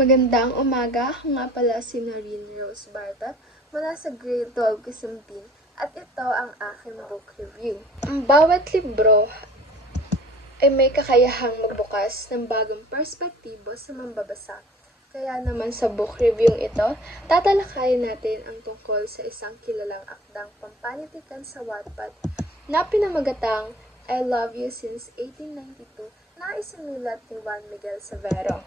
Magandang umaga, ako nga pala si Noreen Rose Barta mula sa grade 12 Quezon at ito ang aking book review. Ang bawat libro ay may kakayahang magbukas ng bagong perspektibo sa mambabasa. Kaya naman sa book review ito, tatalakayin natin ang tungkol sa isang kilalang akdang pampanitikan sa Wattpad na pinamagatang I Love You Since 1892 na isinulat ni Juan Miguel Severo.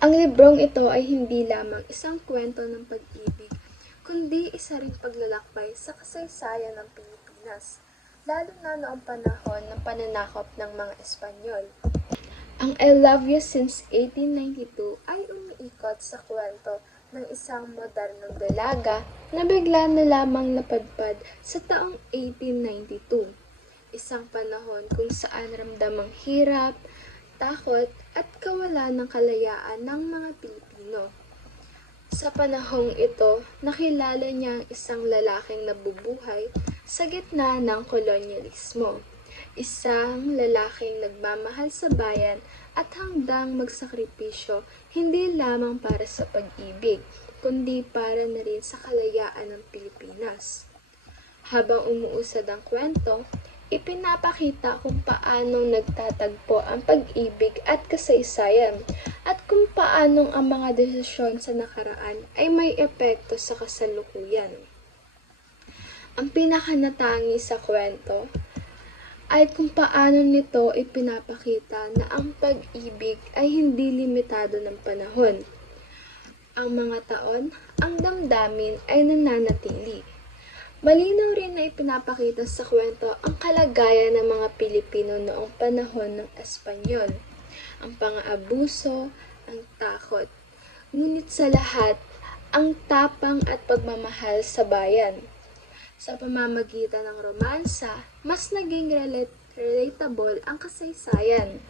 Ang librong ito ay hindi lamang isang kwento ng pag-ibig, kundi isa ring paglalakbay sa kasaysayan ng Pilipinas, lalo na noong panahon ng pananakop ng mga Espanyol. Ang I Love You Since 1892 ay umiikot sa kwento ng isang modernong dalaga na bigla na lamang napadpad sa taong 1892. Isang panahon kung saan ramdamang hirap, takot at kawalan ng kalayaan ng mga Pilipino. Sa panahong ito, nakilala niya ang isang lalaking nabubuhay sa gitna ng kolonyalismo. Isang lalaking nagmamahal sa bayan at handang magsakripisyo hindi lamang para sa pag-ibig, kundi para na rin sa kalayaan ng Pilipinas. Habang umuusad ang kwento, ipinapakita kung paanong nagtatagpo ang pag-ibig at kasaysayan at kung paanong ang mga desisyon sa nakaraan ay may epekto sa kasalukuyan. Ang pinakanatangi sa kwento ay kung paano nito ipinapakita na ang pag-ibig ay hindi limitado ng panahon. Ang mga taon, ang damdamin ay nananatili. Malinaw rin na ipinapakita sa kwento ang kalagayan ng mga Pilipino noong panahon ng Espanyol, ang pang-aabuso, ang takot. Ngunit sa lahat, ang tapang at pagmamahal sa bayan. Sa pamamagitan ng romansa, mas naging relatable ang kasaysayan.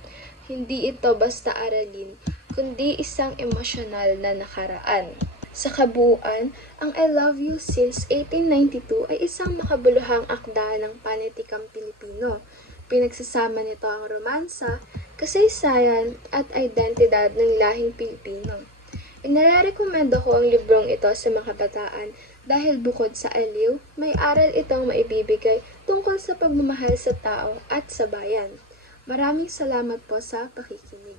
Hindi ito basta aralin, kundi isang emosyonal na nakaraan. Sa kabuuan, ang I Love You Since 1892 ay isang makabuluhang akda ng panitikang Pilipino. Pinagsasama nito ang romansa, kasaysayan at identidad ng lahing Pilipino. Inarekomendo ko ang librong ito sa mga kabataan dahil bukod sa aliw, may aral itong maibibigay tungkol sa pagmamahal sa tao at sa bayan. Maraming salamat po sa pakikinig.